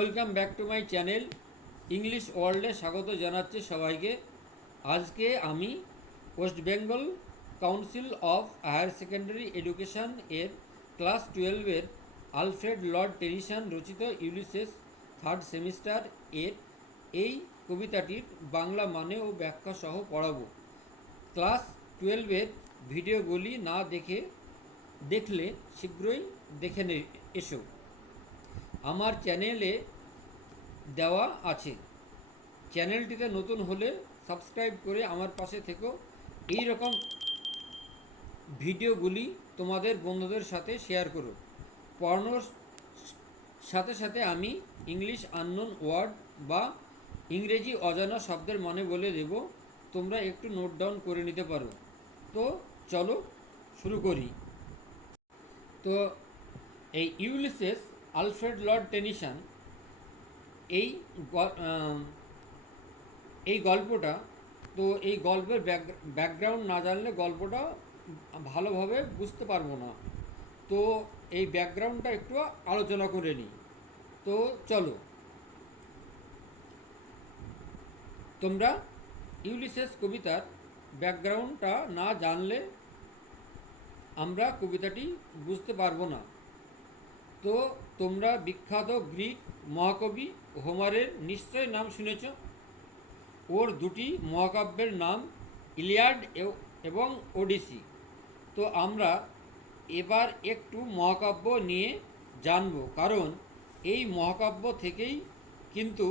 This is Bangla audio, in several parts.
Welcome back to my channel English ওয়ার্ল্ডে স্বাগত জানাচ্ছি সবাইকে। আজকে আমি West Bengal Council of Higher Secondary Education এর ক্লাস 12-এর আলফ্রেড লর্ড টেনিসন রচিত ইউলিসেস থার্ড সেমিস্টার এর এই কবিতাটির বাংলা মানে ও ব্যাখ্যা সহ পড়াবো। ক্লাস 12-এর ভিডিওগুলি না দেখলে শীঘ্রই দেখে এসো। আমার চ্যানেলে দেওয়া আছে। চ্যানেলটিতে নতুন হলে সাবস্ক্রাইব করে আমার পাশে থেকো। এই রকম ভিডিওগুলি তোমাদের বন্ধুদের সাথে শেয়ার করো। পড়ানোর সাথে সাথে আমি ইংলিশ আননোন ওয়ার্ড বা ইংরেজি অজানা শব্দের মানে বলে দেব, তোমরা একটু নোট ডাউন করে নিতে পারো। তো চলো শুরু করি। তো এই ইউলিসেস আলফ্রেড লর্ড টেনিসন এই গল্পটা, তো এই গল্পের ব্যাকগ্রাউন্ড না জানলে গল্পটা ভালোভাবে বুঝতে পারবো না। তো এই ব্যাকগ্রাউন্ডটা একটু আলোচনা করে নিই। তো চলো, তোমরা ইউলিসেস কবিতার ব্যাকগ্রাউন্ডটা না জানলে আমরা কবিতাটি বুঝতে পারবো না। তো তোমরা বিখ্যাত গ্রিক মহাকবি হোমারের নিশ্চয় নাম শুনেছ। ওর দুটি মহাকাব্যের নাম ইলিয়াড এবং ওডিসি। তো আমরা এবার একটু মহাকাব্য নিয়ে জানব, কারণ এই মহাকাব্য থেকেই কিন্তু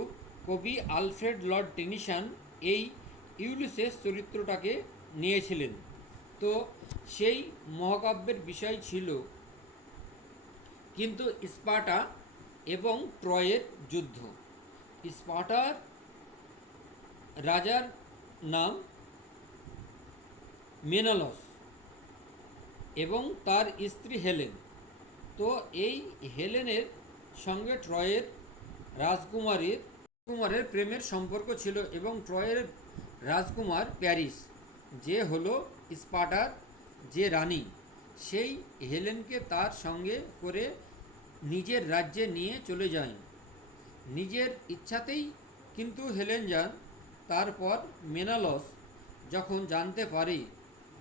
কবি আলফ্রেড লর্ড টেনিসন এই ইউলিসেস চরিত্রটাকে নিয়েছিলেন। তো সেই মহাকাব্যের বিষয় ছিল কিন্তু স্পার্টা এবং ট্রয়ের যুদ্ধ। স্পার্টার রাজার নাম মেনালস এবং তার স্ত্রী হেলেন। তো এই হেলেনের সঙ্গে ট্রয়ের রাজকুমারের প্রেমের সম্পর্ক ছিল এবং ট্রয়ের রাজকুমার প্যারিস, যে হলো স্পার্টার যে রানী, সেই হেলেনকে তার সঙ্গে করে নিজের রাজ্যে নিয়ে চলে যায়। নিজের ইচ্ছাতেই কিন্তু হেলেন যান। তারপর মেনালস যখন জানতে পারে,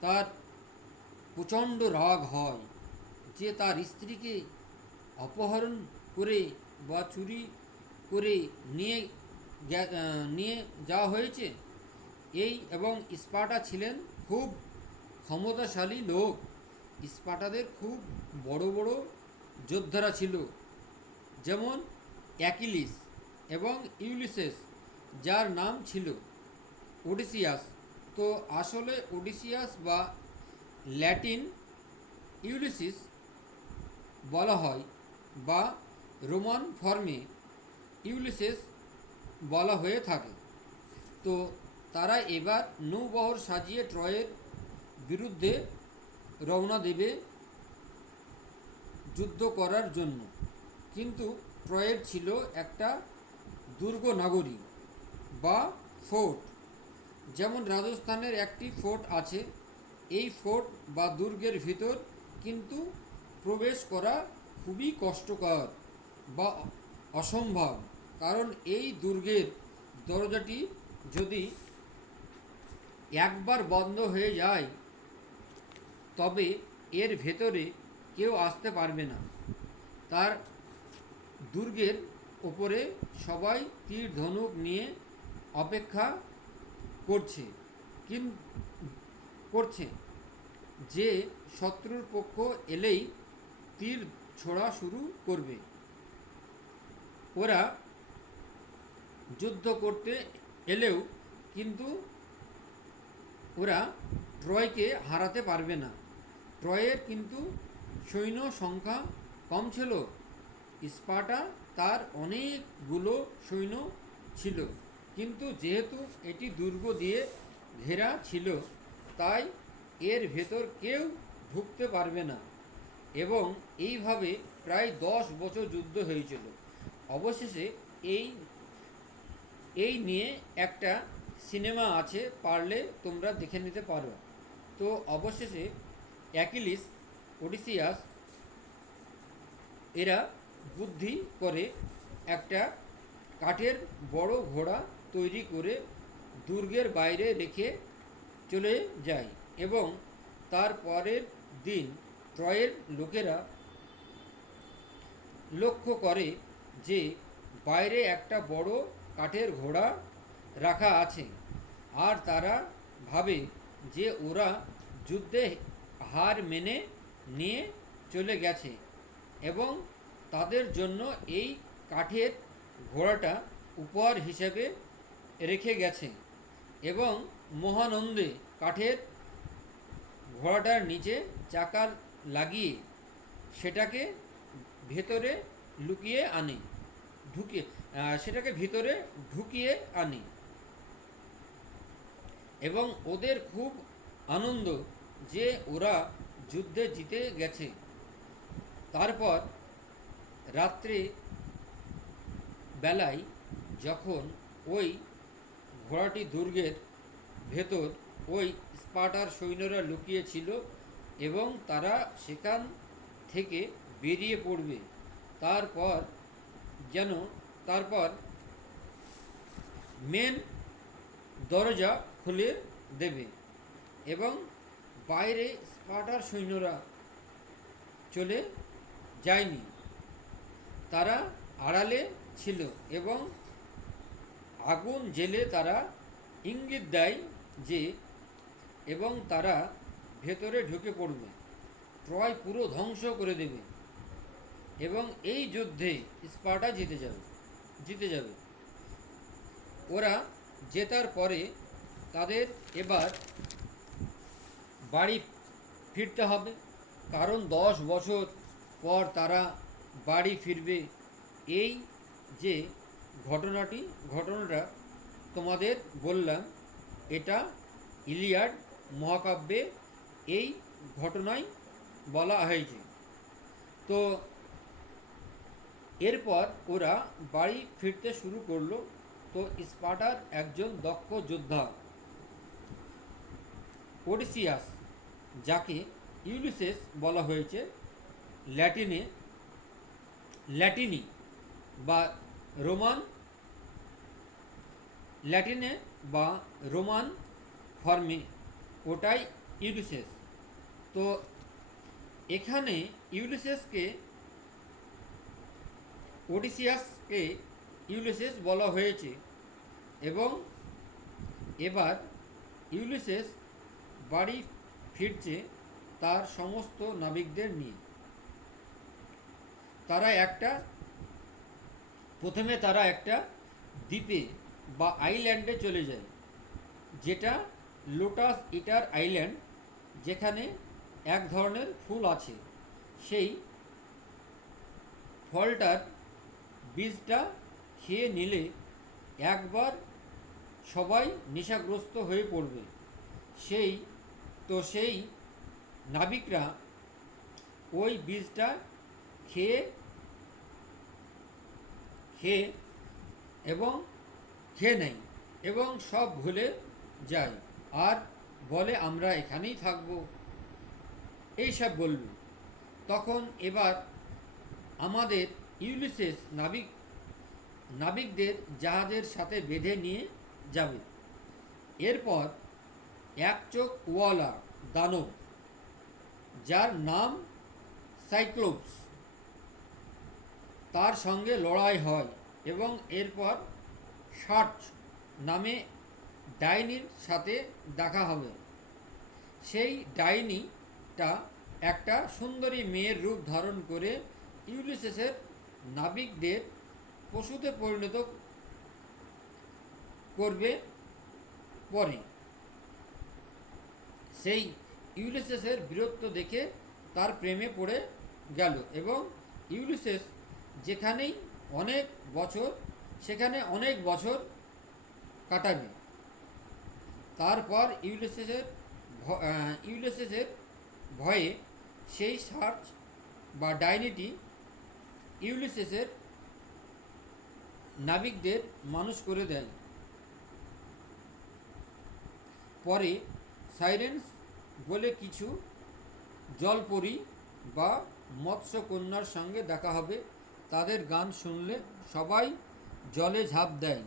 তার প্রচণ্ড রাগ হয় যে তার স্ত্রীকে অপহরণ করে বা চুরি করে নিয়ে যাওয়া হয়েছে। এবং স্পার্টা ছিলেন খুব ক্ষমতাশালী লোক। স্পার্টাদের খুব বড় বড় যোদ্ধারা ছিল, যেমন অ্যাকিলিস এবং ইউলিসেস, যার নাম ছিল ওডিসিয়াস। তো আসলে ওডিসিয়াস বা ল্যাটিন ইউলিসিস বলা হয় বা রোমান ফর্মে ইউলিসেস বলা হয়ে থাকে। তো তারা এবার নৌবহর সাজিয়ে ট্রয়ের বিরুদ্ধে রওনা দেবে যুদ্ধ করার জন্য। কিন্তু ট্রয়ের ছিল একটা দুর্গ নগরী বা ফোর্ট, যেমন রাজস্থানের একটি ফোর্ট আছে। এই ফোর্ট বা দুর্গের ভিতর কিন্তু প্রবেশ করা খুবই কষ্টকর বা অসম্ভব, কারণ এই দুর্গের দরজাটি যদি একবার বন্ধ হয়ে যায় তবে এর ভেতরে কেউ আসতে পারবে না। তার দুর্গের ওপরে সবাই তীর ধনুক নিয়ে অপেক্ষা করছে যে শত্রুর পক্ষ এলেই তীর ছোড়া শুরু করবে। ওরা যুদ্ধ করতে এলেও কিন্তু ওরা ট্রয়কে হারাতে পারবে না। ট্রয়ের কিন্তু সৈন্য সংখ্যা কম ছিল। স্পার্টা তার অনেকগুলো সৈন্য ছিল, কিন্তু যেহেতু এটি দুর্গ দিয়ে ঘেরা ছিল, তাই এর ভেতর কেউ ঢুকতে পারবে না। এবং এইভাবে প্রায় 10 বছর যুদ্ধ হয়েছিল। অবশেষে এই নিয়ে একটা সিনেমা আছে, পারলে তোমরা দেখে নিতে পারো। তো অবশেষে অ্যাকিলিস, ওডিসিয়াস এরা বুদ্ধি করে একটা কাঠের বড় ঘোড়া তৈরি করে দুর্গের বাইরে রেখে চলে যায় এবং তার পরের দিন ট্রয়ের লোকেরা লক্ষ্য করে যে বাইরে একটা বড় কাঠের ঘোড়া রাখা আছে, আর তারা ভাবে যে ওরা যুদ্ধে হার মেনে নিয়ে চলে গেছে এবং তাদের জন্য এই কাঠের ঘোড়াটা উপহার হিসেবে রেখে গেছে এবং মহানন্দে কাঠের ঘোড়াটার নিচে চাকা লাগিয়ে সেটাকে ভেতরে লুকিয়ে আনে ঢুকে সেটাকে ভিতরে ঢুকিয়ে আনে এবং ওদের খুব আনন্দ যে ওরা যুদ্ধে জিতে গেছে। তারপর রাত্রে বেলায় যখন ওই ঘোড়াটি দুর্গের ভেতর ওই স্পার্টার সৈন্যরা লুকিয়ে ছিল এবং তারা সেখান থেকে বেরিয়ে পড়বে, তারপর তারপর মেন দরজা খুলে দেবে এবং বাইরে স্পার্টার সৈন্যরা চলে যায়নি, তারা আড়ালে ছিল এবং আগুন জেলে তারা ইঙ্গিত দেয় যে এবং তারা ভেতরে ঢুকে পড়বে, ট্রয় পুরো ধ্বংস করে দেবে এবং এই যুদ্ধে স্পার্টা জিতে যাবে। ওরা জেতার পরে তাদের এবার বাড়ি ফিরতে হবে, কারণ 10 বছর পর তারা বাড়ি ফিরবে। এই যে ঘটনাটা তোমাদের বললাম, এটা ইলিয়াড মহাকাব্যে এই ঘটনাই বলা হয়েছে। তো এরপর ওরা বাড়ি ফিরতে শুরু করলো। তো স্পার্টার একজন দক্ষ যোদ্ধা ওডিসিয়াস, যাকে ইউলিসেস বলা হয়েছে ল্যাটিনে বা রোমান ফর্মে, ওটাই ইউলিসেস। তো এখানে ওডিসিয়াসকে ইউলিসেস বলা হয়েছে এবং এবার ইউলিসেস বাড়ি ফিরছে তার সমস্ত নাবিকদের নিয়ে। প্রথমে তারা একটা দ্বীপে বা আইল্যান্ডে চলে যায়, যেটা লোটাস ইটার আইল্যান্ড, যেখানে এক ধরনের ফুল আছে। সেই ফলটার বীজটা খেয়ে নিলে একবার সবাই নেশাগ্রস্ত হয়ে পড়বে। সেই নাবিকরা ওই বীজটা খেয়ে নেয় এবং সব ভুলে যায় আর বলে আমরা এখানেই থাকবো, এইসব বলবে। তখন এবার আমাদের ইউলিসেস নাবিকদের জাহাজের সাথে বেঁধে নিয়ে যাবে। এরপর এক চোখ ওয়ালা দানব, যার নাম সাইক্লোপস, তার সঙ্গে লড়াই হয় এবং এরপর শার্চ নামে ডাইনির সাথে দেখা হবে। সেই ডাইনিটা একটা সুন্দরী মেয়ের রূপ ধারণ করে ইউলিসেসের নাবিকদের পশুতে পরিণত করবে পরে। সেই ইউলিসেসের বীরত্ব দেখে তার প্রেমে পড়ে গেল এবং ইউলিসেস সেখানে অনেক বছর কাটাবে। তারপর ইউলিসেসের ভয়ে সেই সার্চ বা ডাইনিটি ইউলিসেসের নাবিকদের মানুষ করে দেয়। পরে সাইরেন্স বলে কিছু জলপরী বা মৎস্যকন্যার সঙ্গে দেখা হবে, তাদের গান শুনলে সবাই জলে ঝাঁপ দেয়।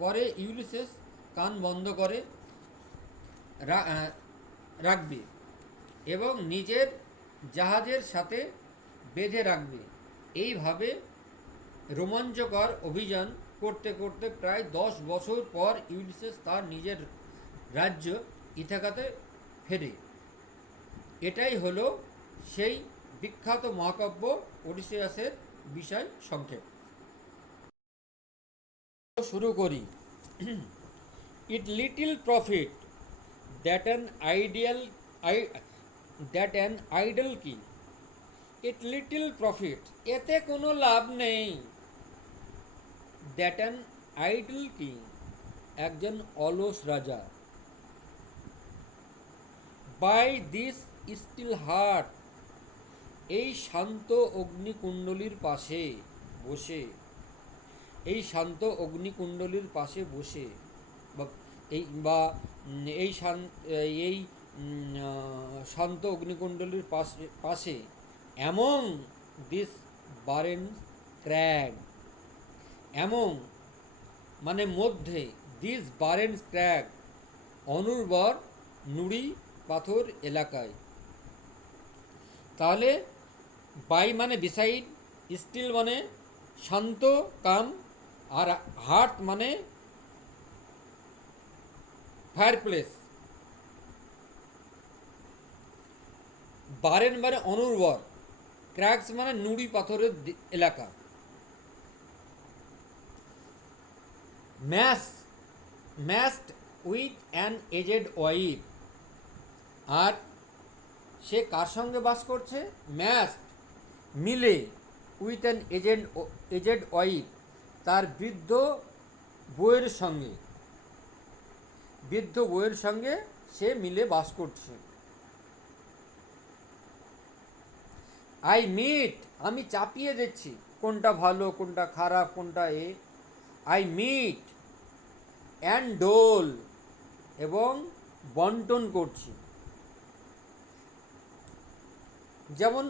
পরে ইউলিসেস কান বন্ধ করে রাখবে এবং নিজের জাহাজের সাথে বেঁধে রাখবে। এইভাবে রোমাঞ্চকর অভিযান করতে করতে প্রায় 10 বছর পর ইউলিসেস তার নিজের রাজ্য ইথাকাতে ফেরে। এটাই হলো সেই বিখ্যাত মহাকাব্য ওডিসিয়াসের বিষয় সংক্ষেপ। শুরু করি। It little profit that an ideal that an idle কি। ইট লিটল প্রফিট, এতে কোনো লাভ নেই। দ্যাট অ্যান আইডল কি, একজন অলস রাজা। বাই দিস স্টিল হার্ট, এই শান্ত অগ্নিকুণ্ডলীর পাশে বসে, এই শান্ত অগ্নিকুণ্ডলীর পাশে বসে এই শান্ত অগ্নিকুণ্ডলীর পাশে অ্যামং দিস বারেন ক্র্যাগ, অ্যামং মানে মধ্যে, দিস বারেন ক্র্যাগ অনুর্বর নুড়ি পাথর এলাকায়। তাহলে বাই মানে বিসাইড, স্টিল মানে শান্ত কাম, আর হার্ট মানে ফায়ার প্লেস। বারেন মানে অনুর্বর, ক্র্যাকস মানে নুড়ি পাথরের এলাকা। Matched with an aged wife, আর সে কার সঙ্গে বাস করছে? ম্যাস্ট মিলে, উইথ অ্যান এজেড ওয়াইফ তার বৃদ্ধ বউয়ের সঙ্গে সে মিলে বাস করছে। আই মিট, আমি চাপিয়ে দিচ্ছি কোনটা ভালো কোনটা খারাপ কোনটা আই মিট অ্যান্ড ডোল, এবং বন্টন করছি। যেমন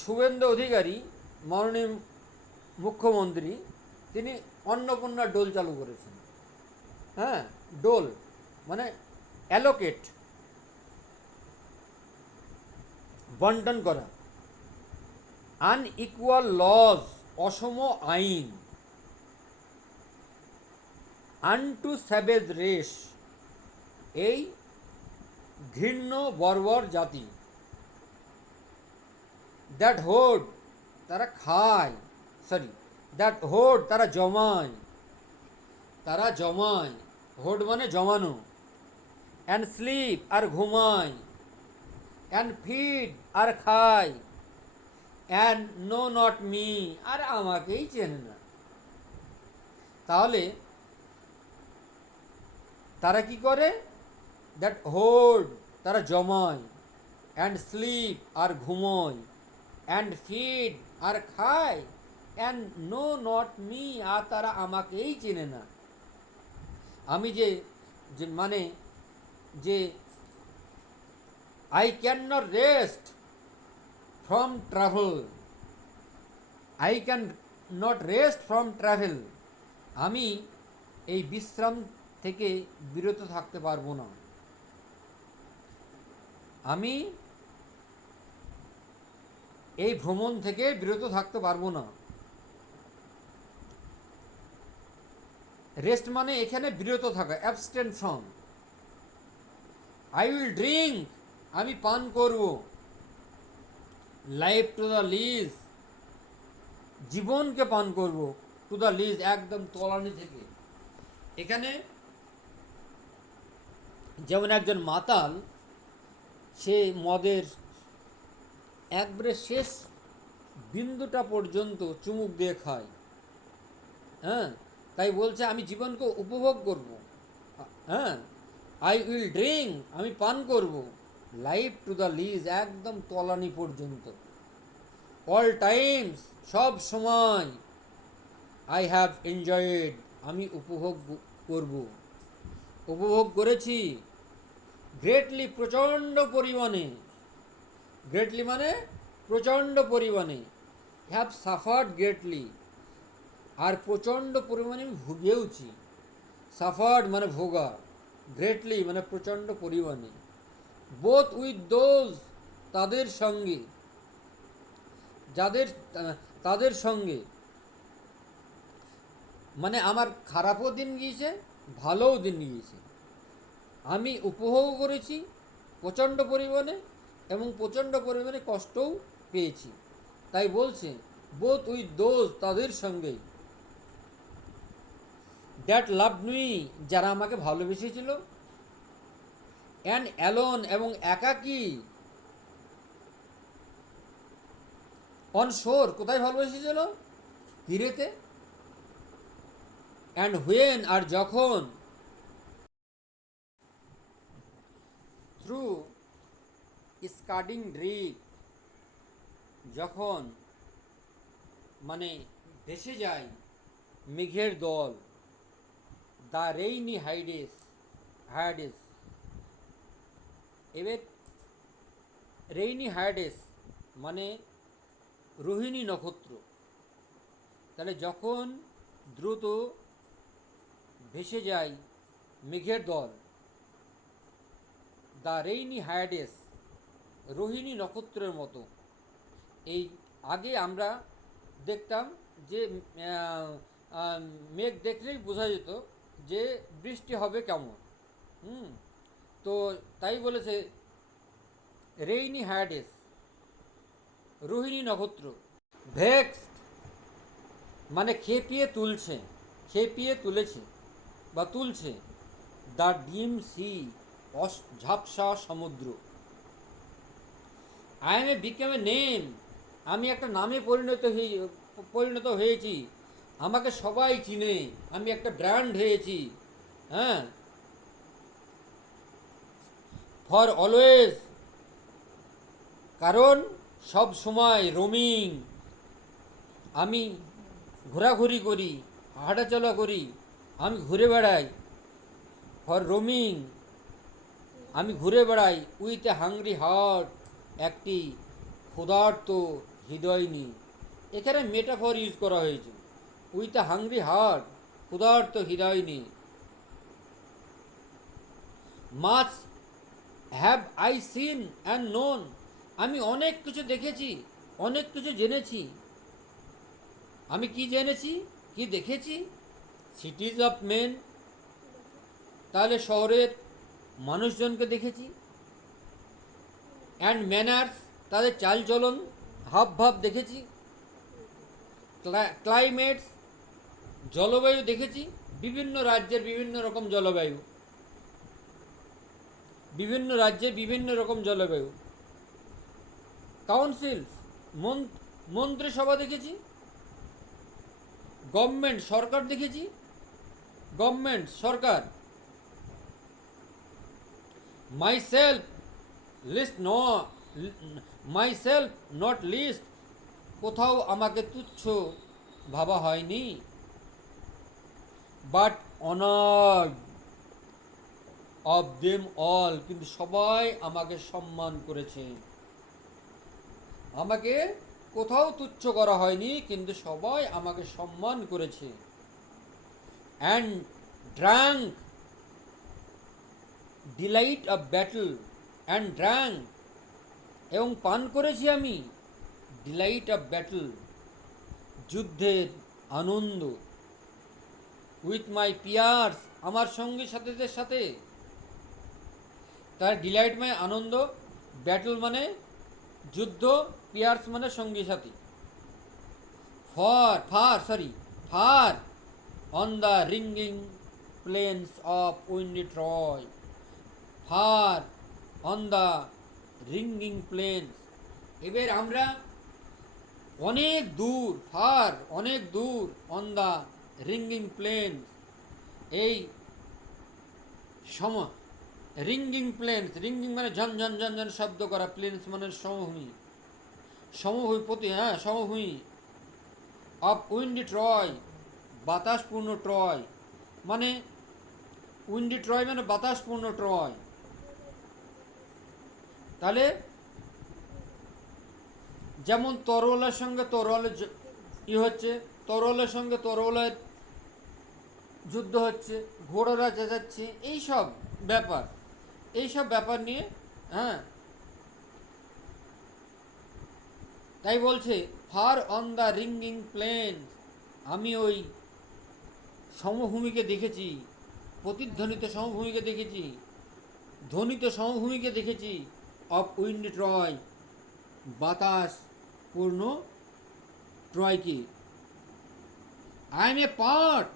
শুভেন্দু অধিকারী মাননীয় মুখ্যমন্ত্রী, তিনি অন্নপূর্ণা ডোল চালু করেছেন। হ্যাঁ, ডোল মানে অ্যালোকেট, বন্টন করা। আনইকুয়াল লজ, অসম আইন। আনটু স্যাভেজ রেস, এই ঘৃণ্য বর্বর জাতি। দ্যাট হোড, তারা খায়, দ্যাট হোড তারা জমায়, হোড মানে জমানো। অ্যান্ড স্লিপ, আর ঘুমায়। অ্যান্ড ফিড, আর খায়। অ্যান্ড নো নট মি, আর আমাকেই চেনে না। তাহলে তারা কি করে? দ্যাট হোড তারা জমায়, অ্যান্ড স্লিপ আর ঘুমোয়, অ্যান্ড ফিড আর খায়, অ্যান্ড নো নট মি, আর তারা আমাকেই চেনে না। আমি যে মানে যে I cannot rest from travel. I cannot rest from travel. আমি এই বিশ্রাম থেকে বিরত থাকতে পারবো না। আমি এই ভ্রমণ থেকে বিরত থাকতে পারবো না। রেস্ট মানে এখানে বিরত থাকা, abstain from. I will drink, আমি পান করব। লাইফ টু দ্য লিজ, জীবনকে পান করব। টু দ্য লিজ, একদম তলানি থেকে। এখানে যেমন একজন মাতাল, সে মদের একবারে শেষ বিন্দুটা পর্যন্ত চুমুক দিয়ে খায়। হ্যাঁ, তাই বলছে আমি জীবনকে উপভোগ করব। হ্যাঁ, আই উইল ড্রিঙ্ক, আমি পান করব। লাইফ টু দ্য লিজ, একদম তলানি পর্যন্ত। অল টাইমস, সব সময়। আই হ্যাভ এনজয়েড, আমি উপভোগ করব, উপভোগ করেছি। গ্রেটলি, প্রচণ্ড পরিমাণে। গ্রেটলি মানে প্রচণ্ড পরিমাণে। হ্যাভ সাফার্ড গ্রেটলি, আর প্রচণ্ড পরিমাণে আমি ভুগেওছি। সাফার্ড মানে ভোগা, গ্রেটলি মানে প্রচণ্ড পরিমাণে, বোথ উইথ দোজ তাদের সঙ্গে, যাদের তাদের সঙ্গে, মানে আমার খারাপও দিন গিয়েছে, ভালোও দিন গিয়েছে। আমি উপভোগ করেছি প্রচণ্ড পরিমাণে এবং প্রচণ্ড পরিমাণে কষ্টও পেয়েছি। তাই বলছে বোথ উইথ দোজ তাদের সঙ্গে, দ্যাট লাভ মি যারা আমাকে ভালোবেসেছিল, অ্যান্ড অ্যালোন এবং একাকী, অন শোর কোথায় ভালোবেসেছিল, তীরেতে, অ্যান্ড হুয়েন আর যখন, থ্রু স্কার্ডিং ড্রিপ যখন মানে ভেসে যায় মেঘের দল, দ্য রেইনি হায়াডেস, এবার রেইনি হায়াডেস মানে রোহিণী নক্ষত্র। তাহলে যখন দ্রুত ভেসে যায় মেঘের দল, দ্য রেইনি হায়াডেস রোহিণী নক্ষত্রের মতো। এই আগে আমরা দেখতাম যে মেঘ দেখলেই বোঝা যেত যে বৃষ্টি হবে কেমন। তো তাই বলেছে রেইনি হায়াডেস রোহিণী নক্ষত্র। ভেক্সড মানে খেপিয়ে তুলছে, খেপিয়ে তুলেছে বা তুলছে, দ্য ডিম সি ঝাপসা সমুদ্র। I am A became a name আমি একটা নামে পরিণত হয়েছি, আমাকে সবাই চিনে, আমি একটা ব্র্যান্ড হয়েছি। হ্যাঁ, ফর অলওয়েজ কারণ সব সময়, রোমিং আমি ঘোরাঘুরি করি, হাঁটাচলা করি, আমি ঘুরে বেড়াই, ফর রোমিং আমি ঘুরে বেড়াই, উইথ এ হাংরি হার্ট একটি ক্ষুধার্ত হৃদয় নিয়ে। এখানে মেটাফর ইউজ করা হয়েছে, উইথ এ হাংরি হার্ট ক্ষুধার্ত হৃদয় নিয়ে। Much have I seen and known আমি অনেক কিছু দেখেছি, অনেক কিছু জেনেছি। আমি কি জেনেছি, কি দেখেছি? সিটিজ অফ মেন তাহলে শহরের মানুষজনকে দেখেছি, অ্যান্ড ম্যানার্স তাদের চালচলন হাবভাব দেখেছি, ক্লাইমেটস জলবায়ু দেখেছি, বিভিন্ন রাজ্যের বিভিন্ন রকম জলবায়ু, বিভিন্ন রাজ্যে বিভিন্ন রকম জলবায়ু। কাউন্সিলস মন্ত্রিসভা দেখেছি, গভর্নমেন্ট সরকার দেখেছি, গভর্নমেন্ট সরকার। মাইসেলফ লিস্ট ন মাইসেলফ নট লিস্ট কোথাও আমাকে তুচ্ছ ভাবা হয়নি, but honoured of them all কিন্তু সবাই আমাকে সম্মান করেছে। আমাকে কোথাও তুচ্ছ করা হয়নি, কিন্তু সবাই আমাকে সম্মান করেছে। And drunk delight of battle, and drunk এবং পান করেছি আমি, ডিলাইট অফ ব্যাটল যুদ্ধের আনন্দ, উইথ মাই পিয়ার্স আমার সঙ্গী সাথীদের সাথে। তার ডিলাইট মানে আনন্দ, ব্যাটল মানে যুদ্ধ, পিয়ার্স মানে সঙ্গী সাথী। Far on the ringing plains of windy Troy, far on the ringing plains. এবার আমরা অনেক দূর, ফার অনেক দূর, অন দ্য রিঙ্গিং প্লেন্স এই রিঙ্গিং প্লেন্স, রিঙ্গিং মানে ঝনঝন ঝনঝন শব্দ করা, প্লেন্স মানে সমভূমি, সমভূমি অফ উইন্ডি ট্রয় বাতাসপূর্ণ ট্রয়, মানে উইন্ডি ট্রয় মানে বাতাসপূর্ণ ট্রয়। তাহলে যেমন তরোয়ালের সঙ্গে তরোয়ালের হচ্ছে তরলের সঙ্গে তরলের যুদ্ধ হচ্ছে, ঘোড়ারা চেঁচাচ্ছে, এইসব ব্যাপার নিয়ে। হ্যাঁ, তাই বলছে far on the ringing plain, আমি ওই সমভূমিকে দেখেছি, প্রতিধ্বনিত সমভূমিকে দেখেছি, ধ্বনিত সমভূমিকে দেখেছি, অফ উইন্ড ট্রয়, বাতাস পূর্ণ ট্রয়কে। I am a part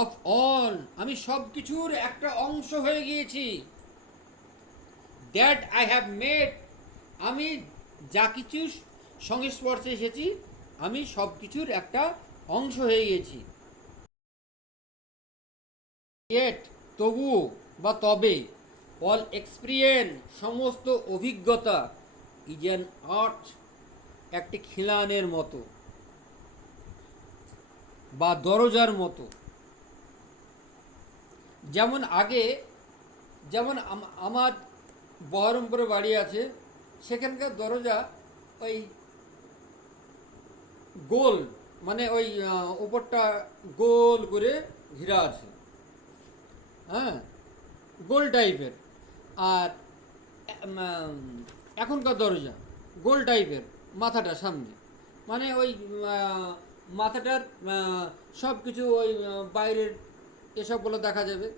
of all, আমি সব কিছুর একটা অংশ হয়ে গিয়েছি। দ্যাট আই হ্যাভ মেড, আমি যা কিছুর সংস্পর্শে এসেছি আমি সব কিছুর একটা অংশ হয়ে গেছি। ইয়েট, তবুও বা তবে, অল এক্সপিরিয়েন্স, সমস্ত অভিজ্ঞতা, ইজ অ্যান আর্ট, একটি খিলানের মতো বা দরজার মতো। যেমন আগে, যেমন আমার বহরমপুরে বাড়ি আছে, সেখানকার দরজা ওই গোল, মানে ওই উপরটা গোল করে ঘেরা আছে, হ্যাঁ, গোল টাইপের। আর এখনকার দরজা গোল টাইপের, মাথাটা সামনে, মানে ওই মাথাটার সব কিছু ওই বাইরের এসবগুলো দেখা যাবে।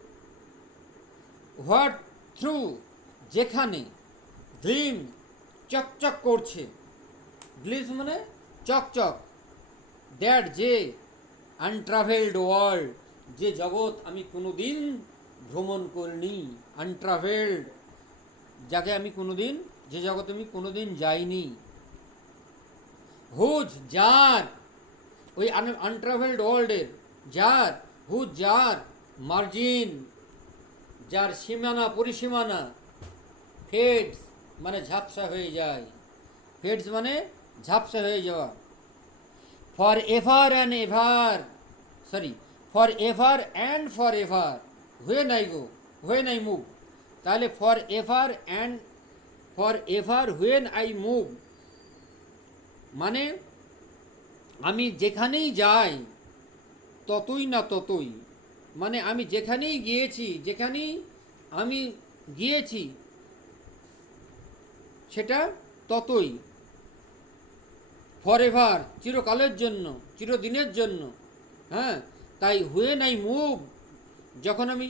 হোয়াট থ্রু, যেখানে, গ্লিম, চকচক করছে, গ্লিমস মানে চকচক, দ্যাট যে, আনট্রাভেলড ওয়ার্ল্ড, যে জগৎ আমি কোনোদিন ভ্রমণ করিনি, আনট্রাভেলড, যাকে আমি কোনোদিন, যে জগতে আমি কোনোদিন যাইনি। হুজ, যার, ওই আনট্রাভেলড ওয়ার্ল্ডের যার, হুজ যার, মার্জিন, যার সীমানা পরিসীমানা, ফেডস মানে ঝাপসা হয়ে যায়, ফেডস মানে ঝাপসা হয়ে যাওয়া। For ever and ever, sorry, for ever and for ever, when I go, when I move, তাহলে for ever and for ever when I move, মানে আমি যেখানেই যাই ততই না ততই, মানে আমি যেখানেই গিয়েছি, যেখানেই আমি গিয়েছি সেটা ততই, ফর এভার চিরকালের জন্য, চিরদিনের জন্য। হ্যাঁ, তাই হুয়েন আই মুভ, যখন আমি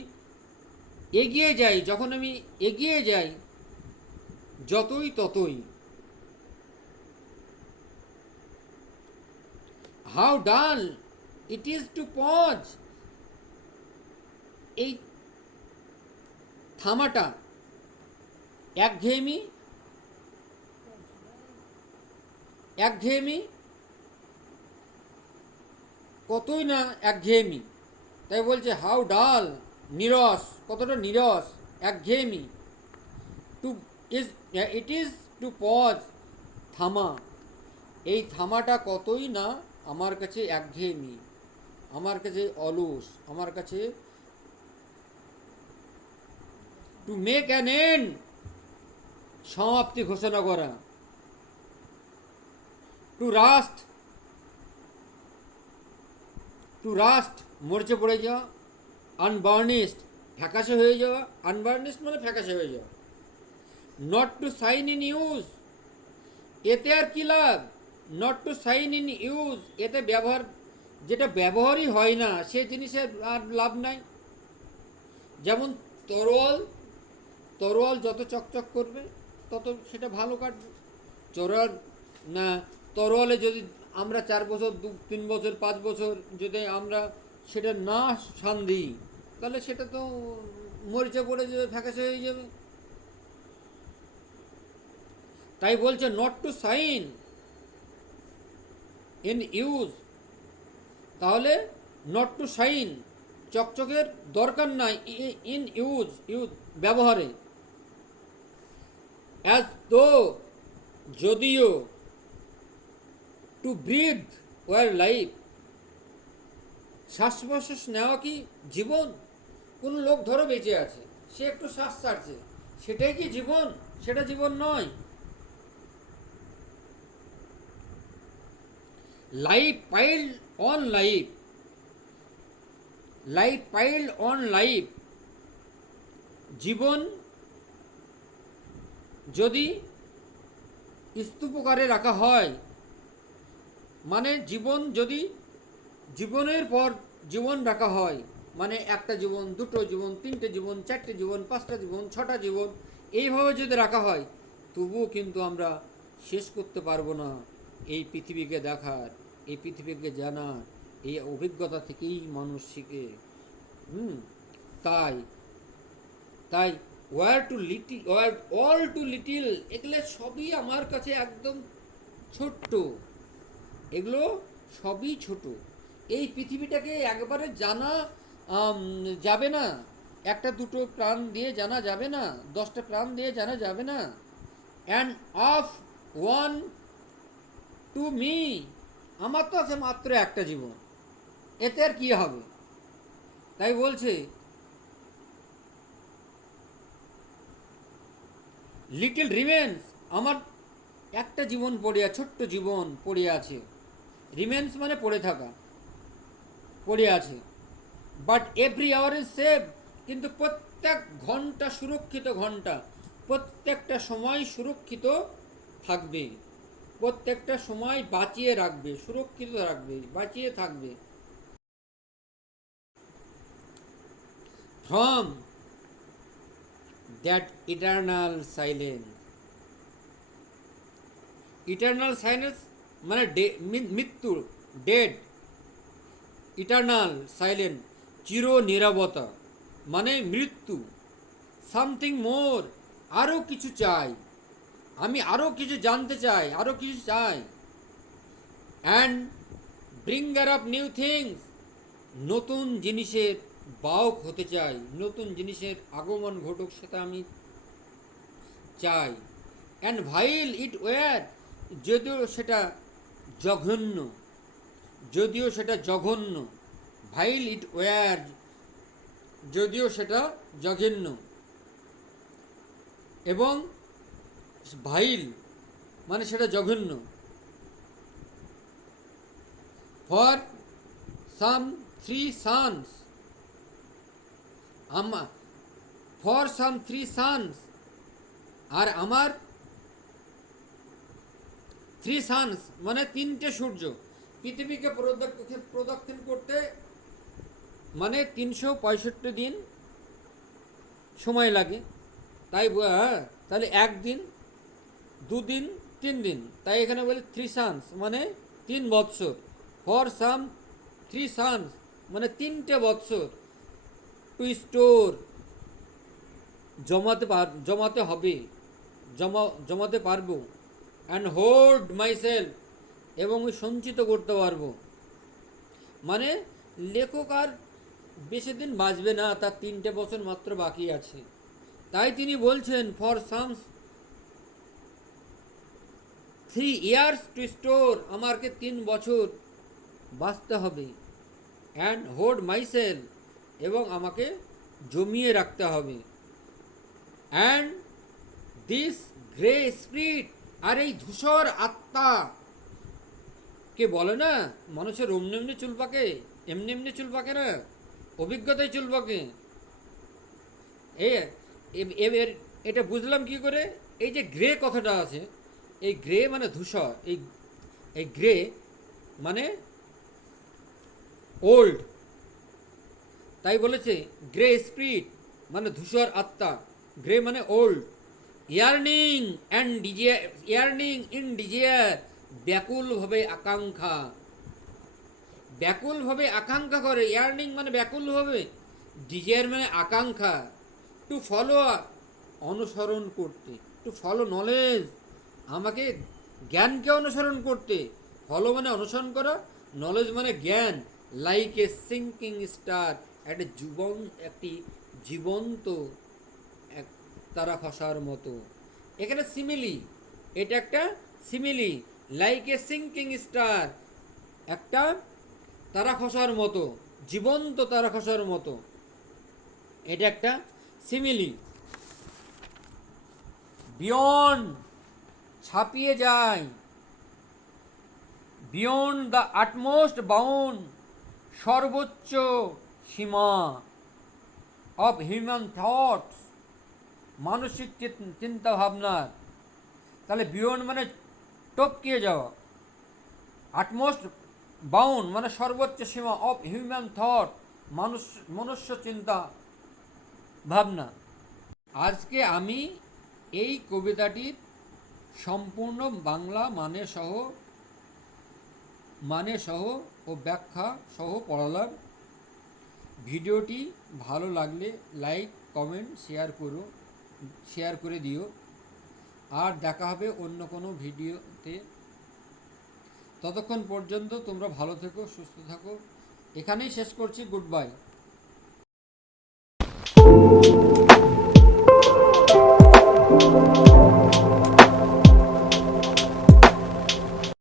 এগিয়ে যাই, যখন আমি এগিয়ে যাই, যতই ততই। হাউ ডাল ইট ইজ টু পজ, এই থামাটা, একঘেয়েমি, একঘেয়েমি, কতই না একঘেয়েমি। তাই বলছে হাউ ডাল, নিরস, কতটা নিরস, একঘেয়েমি। To is, it is to pause, থামা, এই থামাটা কতই না আমার কাছে একঘেয়েমি, আমার কাছে অলস, আমার কাছে। টু মেক অ্যান এন্ড, সমাপ্তি ঘোষণা করা। টু রাস্ট, টু রাস্ট মরচে পড়ে যাওয়া। আনবার্নিশড, ফ্যাকাশে হয়ে যাওয়া, আনবার্নিশড মানে ফ্যাকাশে হয়ে যাওয়া। Not to shine in use, এতে আর কি লাভ, not to shine in use, এতে ব্যবহার, যেটা ব্যবহারই হয় না সে জিনিসের আর লাভ নাই। যেমন তরোয়াল, তরোয়াল যত চকচক করবে তত সেটা ভালো কাটবে। চোরাল না, তরোয়ালে যদি আমরা 4 বছর 3 বছর 5 বছর যদি আমরা সেটা না শান দিই, তাহলে সেটা তো মরিচা পড়ে যাবে, ফ্যাকাশে হয়ে যাবে। তাই বলছে not to shine in use, তাহলে নট টু সাইন, চকচকের দরকার নাই, ইন ইউজ, ইউজ ব্যবহারে। অ্যাজ দো, যদিও, টু ব্রিথ ওয়ার লাইফ, শ্বাস প্রশ্বাস নেওয়া কি জীবন? কোনো লোক ধরো বেঁচে আছে, সে একটু শ্বাস ছাড়ছে, সেটাই কি জীবন? সেটা জীবন নয়। Life piled on life, life piled on life. জীবন যদি স্তূপকারে রাখা হয়, মানে জীবন যদি জীবনের পর জীবন রাখা হয়, মানে একটা জীবন, দুটো জীবন, তিনটে জীবন, চারটে জীবন, পাঁচটা জীবন, ছটা জীবন, এইভাবে যদি রাখা হয়, তবুও কিন্তু আমরা শেষ করতে পারবো না এই পৃথিবীকে দেখার, এই পৃথিবীকে জানার। এই অভিজ্ঞতা থেকেই মানুষ শিখে। হুম তাই তাই were too little, were all too little, এগুলো সবই আমার কাছে একদম ছোট্ট, এগুলো সবই ছোট। এই পৃথিবীটাকে একবারে জানা যাবে না, একটা দুটো প্রাণ দিয়ে জানা যাবে না, 10টা প্রাণ দিয়ে জানা যাবে না। And of one to me, আমার তো আছে মাত্র একটা জীবন, এতে আর কি হবে? তাই বলছে লিটল রিমেন্স, আমার একটা জীবন পড়ে আছে, ছোট্ট জীবন পড়ে আছে। রিমেন্স মানে পড়ে থাকা, পড়ে আছে। But every hour is save, কিন্তু প্রত্যেক ঘন্টা সুরক্ষিত ঘন্টা, প্রত্যেকটা সময় সুরক্ষিত থাকবে, প্রত্যেকটা সময় বাঁচিয়ে রাখবে, সুরক্ষিত রাখবে, বাঁচিয়ে থাকবে। From that eternal silence, eternal silence মানে মৃত্যু, ডেড। ইটার্নাল সাইলেন্ট চির নীরবতা মানে মৃত্যু। সামথিং মোর, আরও কিছু চাই, আমি আরও কিছু জানতে চাই, আরও কিছু চাই। অ্যান্ড ব্রিঙ্গার আপ নিউ থিংস, নতুন জিনিসের বাহক হতে চাই, নতুন জিনিসের আগমন ঘটুক সেটা আমি চাই। অ্যান্ড ভাইল ইট ওয়ার, যদিও সেটা জঘন্য, যদিও সেটা জঘন্য। ভাইল ইট ওয়ার, যদিও সেটা জঘন্য। এবং ভাইল মানে সেটা জঘন্য। For some three suns, for some three suns, আর আমার থ্রি সানস মানে তিনটে সূর্য। পৃথিবীকে প্রদক্ষিণ করতে মানে 365 দিন সময় লাগে। তাই হ্যাঁ, তাহলে একদিন, দুদিন, 3 দিন, তাই এখানে বলে থ্রি সানস মানে 3 বৎসর। ফর সাম থ্রি সানস মানে 3টে বৎসর। টু স্টোর, জমাতে হবে, জমাতে পারবো। অ্যান্ড হোল্ড মাইসেলফ, এবং সঞ্চিত করতে পারবো। মানে লেখক আর বেশি দিন বাঁচবে না, তার 3টে বছর মাত্র বাকি আছে। তাই তিনি বলছেন for some 3 years to store, আমাকে 3 বছর বাঁচতে হবে। অ্যান্ড হোল্ড মাইসেলফ, এবং আমাকে জমিয়ে রাখতে হবে। অ্যান্ড দিস গ্রে স্পিরিট, আর এই ধূসর আত্মা, কে বলে না মানুষের অমনি এমনি চুল পাকে, এমনি এমনি চুল পাকে না, অভিজ্ঞতায় চুল পাকে। এর এটা বুঝলাম কি করে? এই যে গ্রে কথাটা আছে, এই গ্রে মানে ধূসর, এই গ্রে মানে ওল্ড। তাই বলেছে গ্রে স্পিরিট মানে ধূসর আত্মা, গ্রে মানে old. Yearning and desire, yearning in desire, ব্যাকুলভাবে আকাঙ্ক্ষা, ব্যাকুলভাবে আকাঙ্ক্ষা করে। ইয়ার্নিং মানে ব্যাকুলভাবে, ডিজায়ার মানে আকাঙ্ক্ষা। টু ফলো, অনুসরণ করতে, টু ফলো নলেজ, আমাকে জ্ঞানকে অনুসরণ করতে। ফলো মানে অনুসরণ করা, নলেজ মানে জ্ঞান। লাইক এ সিঙ্কিং স্টার, একটি জীবন্ত এক তারা খসার মতো। এখানে সিমিলি, এটা একটা simile. Like a sinking star, একটা তারা খসার মতো, জীবন্ত তারা খসার মতো, এটা একটা সিমিলি। বিয়ন্ড, ছাপিয়ে যায়, বিয়ন্ড দ্য আটমোস্ট বাউন্ড, সর্বোচ্চ সীমা, অফ হিউম্যান থটস, মানসিক চিন্তা ভাবনার। তাহলে বিয়ন্ড মানে টপকিয়ে যাওয়া, আটমোস্ট বাউন্ড মানে সর্বোচ্চ সীমা, অফ হিউম্যান থট মানুষ মনুষ্য চিন্তা ভাবনা। আজকে আমি এই কবিতাটির সম্পূর্ণ বাংলা মানে সহ ও ব্যাখ্যা সহ পড়ালাম। ভিডিওটি ভালো লাগলে লাইক কমেন্ট শেয়ার করে দিও। আর দেখা হবে অন্য কোনো ভিডিওতে। ততক্ষণ পর্যন্ত তোমরা ভালো থেকো, সুস্থ থাকো। এখানেই শেষ করছি। Good bye.